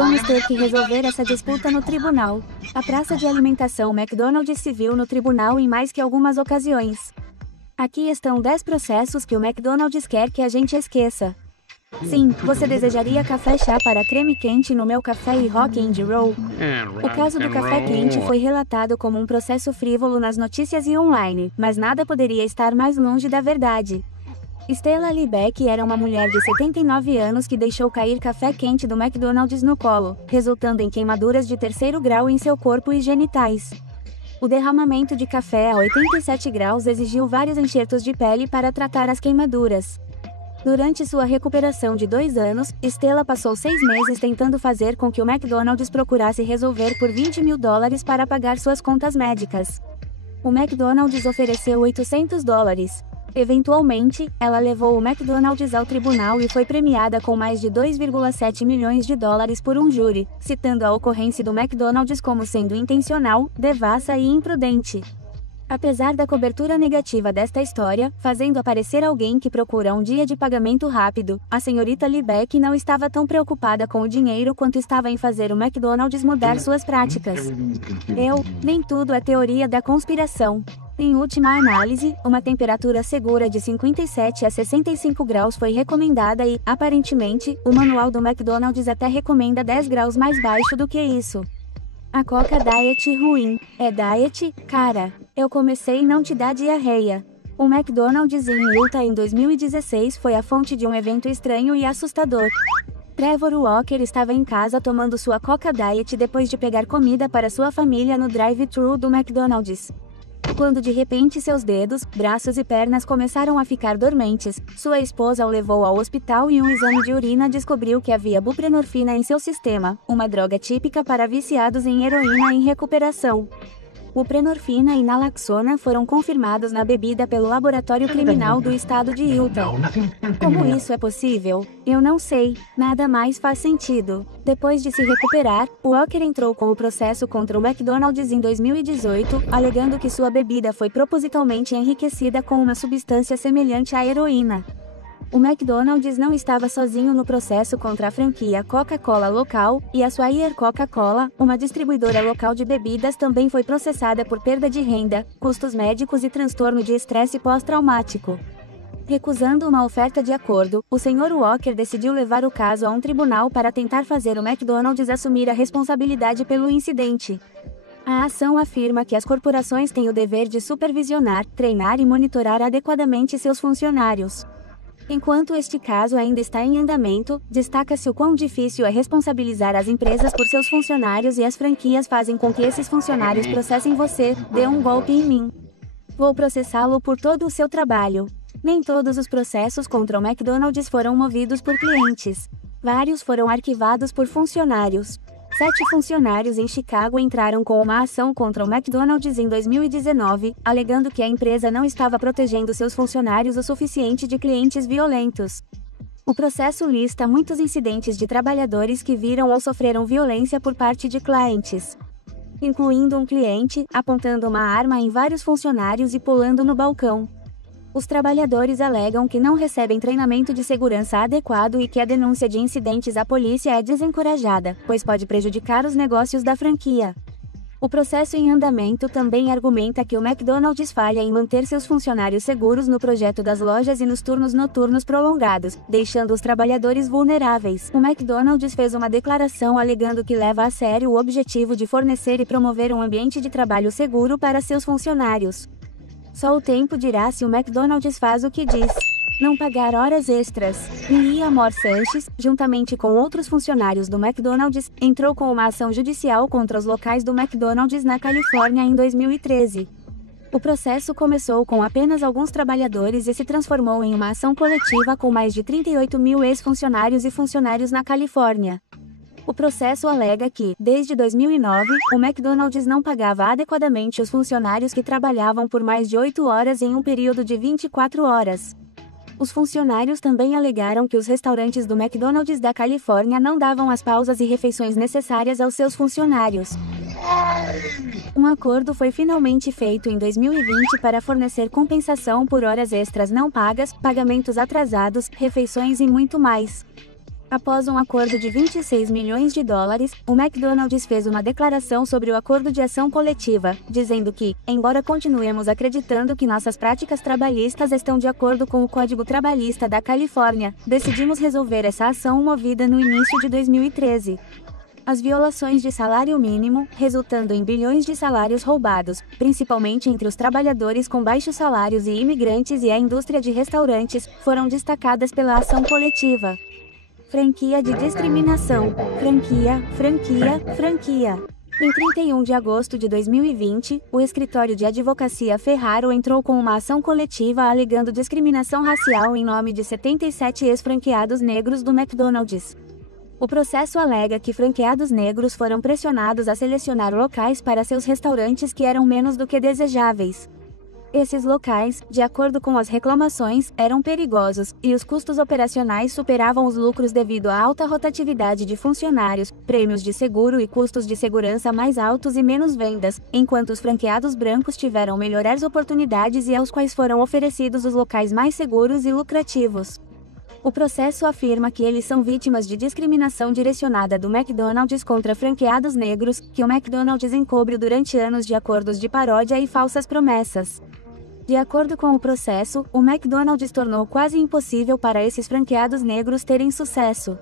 Vamos ter que resolver essa disputa no tribunal. A praça de alimentação McDonald's se viu no tribunal em mais que algumas ocasiões. Aqui estão 10 processos que o McDonald's quer que a gente esqueça. Sim, você desejaria café chá para creme quente no meu café e rock and roll? O caso do café quente foi relatado como um processo frívolo nas notícias e online, mas nada poderia estar mais longe da verdade. Stella Liebeck era uma mulher de 79 anos que deixou cair café quente do McDonald's no colo, resultando em queimaduras de 3º grau em seu corpo e genitais. O derramamento de café a 87 graus exigiu vários enxertos de pele para tratar as queimaduras. Durante sua recuperação de 2 anos, Stella passou 6 meses tentando fazer com que o McDonald's procurasse resolver por $20 mil para pagar suas contas médicas. O McDonald's ofereceu $800. Eventualmente, ela levou o McDonald's ao tribunal e foi premiada com mais de $2,7 milhões por um júri, citando a ocorrência do McDonald's como sendo intencional, devassa e imprudente. Apesar da cobertura negativa desta história, fazendo aparecer alguém que procura um dia de pagamento rápido, a senhorita Liebeck não estava tão preocupada com o dinheiro quanto estava em fazer o McDonald's mudar suas práticas. Nem tudo é teoria da conspiração. Em última análise, uma temperatura segura de 57 a 65 graus foi recomendada e, aparentemente, o manual do McDonald's até recomenda 10 graus mais baixo do que isso. A Coca Diet ruim. É diet, cara. Eu comecei e não te dá diarreia. O McDonald's em Utah em 2016 foi a fonte de um evento estranho e assustador. Trevor Walker estava em casa tomando sua Coca Diet depois de pegar comida para sua família no drive-thru do McDonald's. Quando de repente seus dedos, braços e pernas começaram a ficar dormentes, sua esposa o levou ao hospital e um exame de urina descobriu que havia buprenorfina em seu sistema, uma droga típica para viciados em heroína em recuperação. Buprenorfina e naloxona foram confirmados na bebida pelo Laboratório Criminal do estado de Utah. Como isso é possível? Eu não sei. Nada mais faz sentido. Depois de se recuperar, Walker entrou com o processo contra o McDonald's em 2018, alegando que sua bebida foi propositalmente enriquecida com uma substância semelhante à heroína. O McDonald's não estava sozinho no processo contra a franquia Coca-Cola local, e a Swire Coca-Cola, uma distribuidora local de bebidas, também foi processada por perda de renda, custos médicos e transtorno de estresse pós-traumático. Recusando uma oferta de acordo, o Sr. Walker decidiu levar o caso a um tribunal para tentar fazer o McDonald's assumir a responsabilidade pelo incidente. A ação afirma que as corporações têm o dever de supervisionar, treinar e monitorar adequadamente seus funcionários. Enquanto este caso ainda está em andamento, destaca-se o quão difícil é responsabilizar as empresas por seus funcionários e as franquias fazem com que esses funcionários processem você, dê um golpe em mim. Vou processá-lo por todo o seu trabalho. Nem todos os processos contra o McDonald's foram movidos por clientes. Vários foram arquivados por funcionários. 7 funcionários em Chicago entraram com uma ação contra o McDonald's em 2019, alegando que a empresa não estava protegendo seus funcionários o suficiente de clientes violentos. O processo lista muitos incidentes de trabalhadores que viram ou sofreram violência por parte de clientes, incluindo um cliente apontando uma arma em vários funcionários e pulando no balcão. Os trabalhadores alegam que não recebem treinamento de segurança adequado e que a denúncia de incidentes à polícia é desencorajada, pois pode prejudicar os negócios da franquia. O processo em andamento também argumenta que o McDonald's falha em manter seus funcionários seguros no projeto das lojas e nos turnos noturnos prolongados, deixando os trabalhadores vulneráveis. O McDonald's fez uma declaração alegando que leva a sério o objetivo de fornecer e promover um ambiente de trabalho seguro para seus funcionários. Só o tempo dirá se o McDonald's faz o que diz. Não pagar horas extras. Lee Amor Sanches, juntamente com outros funcionários do McDonald's, entrou com uma ação judicial contra os locais do McDonald's na Califórnia em 2013. O processo começou com apenas alguns trabalhadores e se transformou em uma ação coletiva com mais de 38 mil ex-funcionários e funcionários na Califórnia. O processo alega que, desde 2009, o McDonald's não pagava adequadamente os funcionários que trabalhavam por mais de 8 horas em um período de 24 horas. Os funcionários também alegaram que os restaurantes do McDonald's da Califórnia não davam as pausas e refeições necessárias aos seus funcionários. Um acordo foi finalmente feito em 2020 para fornecer compensação por horas extras não pagas, pagamentos atrasados, refeições e muito mais. Após um acordo de 26 milhões de dólares, o McDonald's fez uma declaração sobre o acordo de ação coletiva, dizendo que, embora continuemos acreditando que nossas práticas trabalhistas estão de acordo com o Código Trabalhista da Califórnia, decidimos resolver essa ação movida no início de 2013. As violações de salário mínimo, resultando em bilhões de salários roubados, principalmente entre os trabalhadores com baixos salários e imigrantes e a indústria de restaurantes, foram destacadas pela ação coletiva. Franquia de discriminação. Franquia. Em 31 de agosto de 2020, o escritório de advocacia Ferraro entrou com uma ação coletiva alegando discriminação racial em nome de 77 ex-franqueados negros do McDonald's. O processo alega que franqueados negros foram pressionados a selecionar locais para seus restaurantes que eram menos do que desejáveis. Esses locais, de acordo com as reclamações, eram perigosos, e os custos operacionais superavam os lucros devido à alta rotatividade de funcionários, prêmios de seguro e custos de segurança mais altos e menos vendas, enquanto os franqueados brancos tiveram melhores oportunidades e aos quais foram oferecidos os locais mais seguros e lucrativos. O processo afirma que eles são vítimas de discriminação direcionada do McDonald's contra franqueados negros, que o McDonald's encobriu durante anos de acordos de paródia e falsas promessas. De acordo com o processo, o McDonald's tornou quase impossível para esses franqueados negros terem sucesso.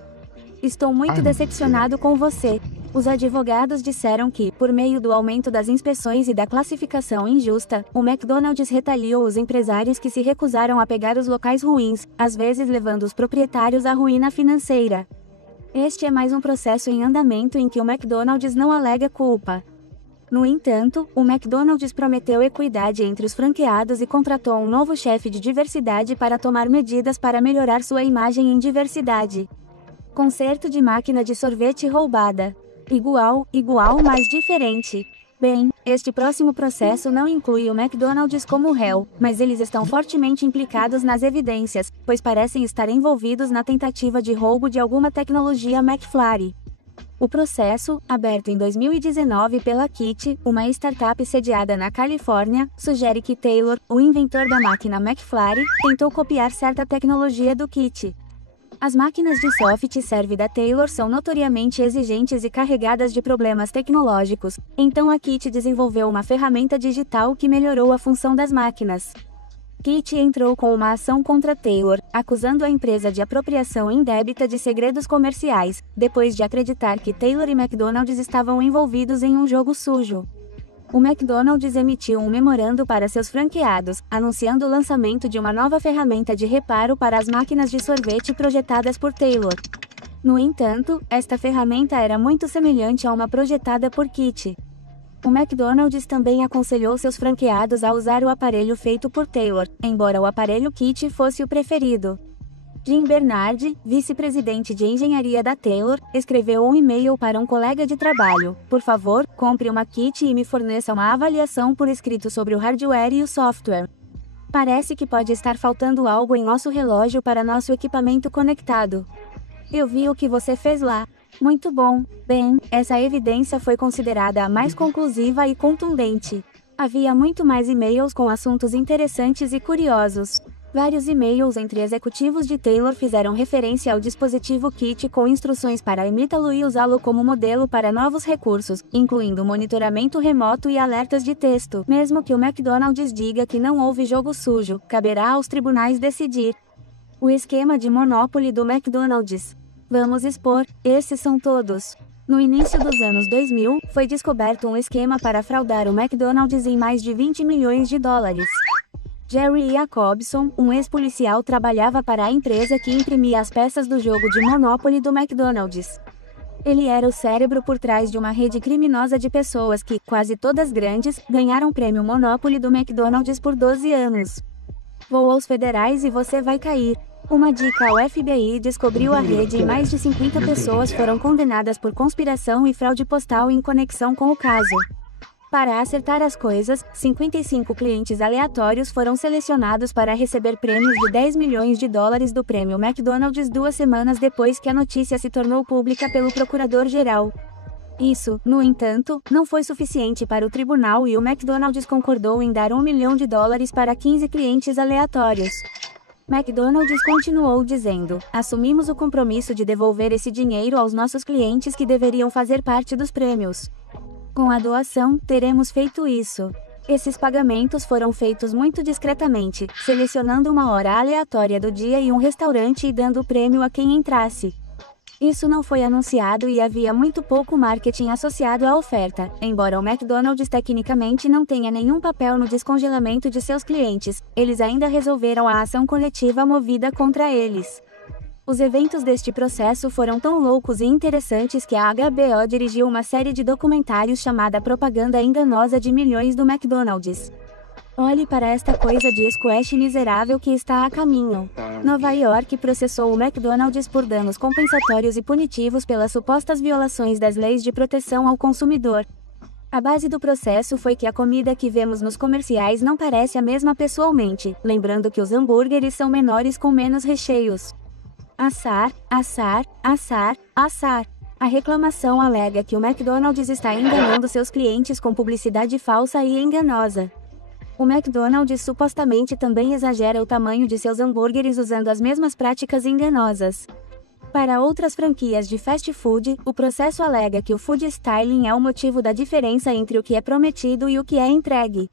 Estou muito decepcionado com você. Os advogados disseram que, por meio do aumento das inspeções e da classificação injusta, o McDonald's retaliou os empresários que se recusaram a pegar os locais ruins, às vezes levando os proprietários à ruína financeira. Este é mais um processo em andamento em que o McDonald's não alega culpa. No entanto, o McDonald's prometeu equidade entre os franqueados e contratou um novo chefe de diversidade para tomar medidas para melhorar sua imagem em diversidade. Conserto de máquina de sorvete roubada. Igual, mas diferente. Bem, este próximo processo não inclui o McDonald's como réu, mas eles estão fortemente implicados nas evidências, pois parecem estar envolvidos na tentativa de roubo de alguma tecnologia McFlurry. O processo, aberto em 2019 pela Kit, uma startup sediada na Califórnia, sugere que Taylor, o inventor da máquina McFlurry, tentou copiar certa tecnologia do Kit. As máquinas de soft serve da Taylor são notoriamente exigentes e carregadas de problemas tecnológicos, então a Kit desenvolveu uma ferramenta digital que melhorou a função das máquinas. Kit entrou com uma ação contra Taylor, acusando a empresa de apropriação indébita de segredos comerciais, depois de acreditar que Taylor e McDonald's estavam envolvidos em um jogo sujo. O McDonald's emitiu um memorando para seus franqueados, anunciando o lançamento de uma nova ferramenta de reparo para as máquinas de sorvete projetadas por Taylor. No entanto, esta ferramenta era muito semelhante a uma projetada por Kit. O McDonald's também aconselhou seus franqueados a usar o aparelho feito por Taylor, embora o aparelho Kit fosse o preferido. Jim Bernard, vice-presidente de engenharia da Taylor, escreveu um e-mail para um colega de trabalho: por favor, compre uma Kit e me forneça uma avaliação por escrito sobre o hardware e o software. Parece que pode estar faltando algo em nosso relógio para nosso equipamento conectado. Eu vi o que você fez lá. Muito bom. Bem, essa evidência foi considerada a mais conclusiva e contundente. Havia muito mais e-mails com assuntos interessantes e curiosos. Vários e-mails entre executivos de Taylor fizeram referência ao dispositivo Kit com instruções para imitá-lo e usá-lo como modelo para novos recursos, incluindo monitoramento remoto e alertas de texto. Mesmo que o McDonald's diga que não houve jogo sujo, caberá aos tribunais decidir. O esquema de monopólio do McDonald's. Vamos expor, esses são todos. No início dos anos 2000, foi descoberto um esquema para fraudar o McDonald's em mais de 20 milhões de dólares. Jerry Jacobson, um ex-policial, trabalhava para a empresa que imprimia as peças do jogo de Monopoly do McDonald's. Ele era o cérebro por trás de uma rede criminosa de pessoas que, quase todas grandes, ganharam o prêmio Monopoly do McDonald's por 12 anos. Vou aos federais e você vai cair. Uma dica ao FBI descobriu a rede e mais de 50 pessoas foram condenadas por conspiração e fraude postal em conexão com o caso. Para acertar as coisas, 55 clientes aleatórios foram selecionados para receber prêmios de 10 milhões de dólares do prêmio McDonald's 2 semanas depois que a notícia se tornou pública pelo procurador-geral. Isso, no entanto, não foi suficiente para o tribunal e o McDonald's concordou em dar $1 milhão para 15 clientes aleatórios. McDonald's continuou dizendo: assumimos o compromisso de devolver esse dinheiro aos nossos clientes que deveriam fazer parte dos prêmios. Com a doação, teremos feito isso. Esses pagamentos foram feitos muito discretamente, selecionando uma hora aleatória do dia e um restaurante e dando o prêmio a quem entrasse. Isso não foi anunciado e havia muito pouco marketing associado à oferta. Embora o McDonald's tecnicamente não tenha nenhum papel no descongelamento de seus clientes, eles ainda resolveram a ação coletiva movida contra eles. Os eventos deste processo foram tão loucos e interessantes que a HBO dirigiu uma série de documentários chamada Propaganda Enganosa de Milhões do McDonald's. Olhe para esta coisa de squash miserável que está a caminho. Nova York processou o McDonald's por danos compensatórios e punitivos pelas supostas violações das leis de proteção ao consumidor. A base do processo foi que a comida que vemos nos comerciais não parece a mesma pessoalmente, lembrando que os hambúrgueres são menores com menos recheios. Assar, assar, assar, assar. A reclamação alega que o McDonald's está enganando seus clientes com publicidade falsa e enganosa. O McDonald's supostamente também exagera o tamanho de seus hambúrgueres usando as mesmas práticas enganosas. Para outras franquias de fast food, o processo alega que o food styling é o motivo da diferença entre o que é prometido e o que é entregue.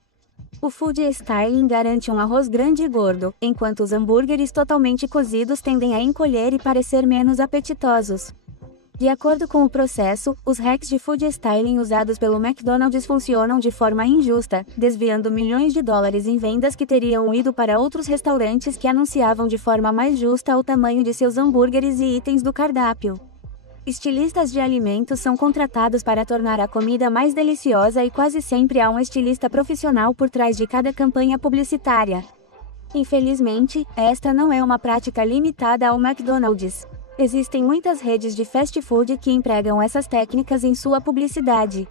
O food styling garante um arroz grande e gordo, enquanto os hambúrgueres totalmente cozidos tendem a encolher e parecer menos apetitosos. De acordo com o processo, os hacks de food styling usados pelo McDonald's funcionam de forma injusta, desviando milhões de dólares em vendas que teriam ido para outros restaurantes que anunciavam de forma mais justa o tamanho de seus hambúrgueres e itens do cardápio. Estilistas de alimentos são contratados para tornar a comida mais deliciosa e quase sempre há um estilista profissional por trás de cada campanha publicitária. Infelizmente, esta não é uma prática limitada ao McDonald's. Existem muitas redes de fast food que empregam essas técnicas em sua publicidade.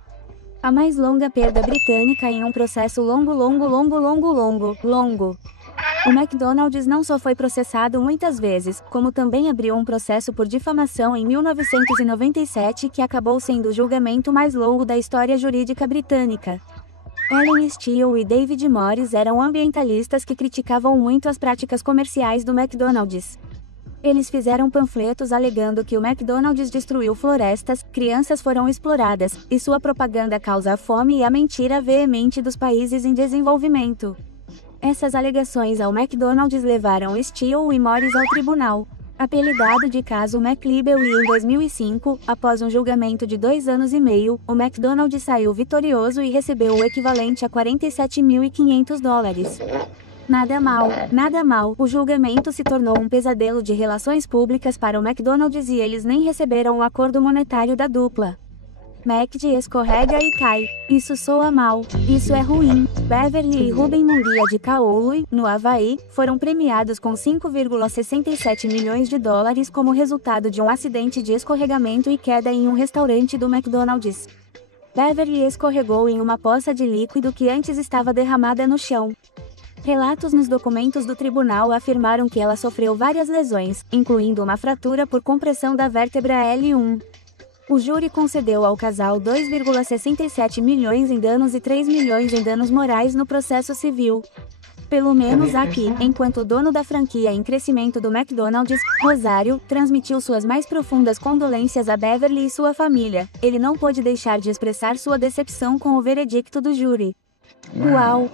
A mais longa perda britânica em um processo longo. O McDonald's não só foi processado muitas vezes, como também abriu um processo por difamação em 1997 que acabou sendo o julgamento mais longo da história jurídica britânica. Ellen Steele e David Morris eram ambientalistas que criticavam muito as práticas comerciais do McDonald's. Eles fizeram panfletos alegando que o McDonald's destruiu florestas, crianças foram exploradas, e sua propaganda causa a fome e a mentira veemente dos países em desenvolvimento. Essas alegações ao McDonald's levaram Steele e Morris ao tribunal. Apelidado de caso McLibel em 2005, após um julgamento de 2 anos e meio, o McDonald's saiu vitorioso e recebeu o equivalente a $47.500. Nada mal, o julgamento se tornou um pesadelo de relações públicas para o McDonald's e eles nem receberam o acordo monetário da dupla. McD escorrega e cai. Isso soa mal. Isso é ruim. Beverly e Ruben Munguia de Kowloon, no Havaí, foram premiados com $5,67 milhões como resultado de um acidente de escorregamento e queda em um restaurante do McDonald's. Beverly escorregou em uma poça de líquido que antes estava derramada no chão. Relatos nos documentos do tribunal afirmaram que ela sofreu várias lesões, incluindo uma fratura por compressão da vértebra L1. O júri concedeu ao casal 2,67 milhões em danos e 3 milhões em danos morais no processo civil. Pelo menos aqui, enquanto o dono da franquia em crescimento do McDonald's, Rosário, transmitiu suas mais profundas condolências a Beverly e sua família, ele não pôde deixar de expressar sua decepção com o veredicto do júri. Uau!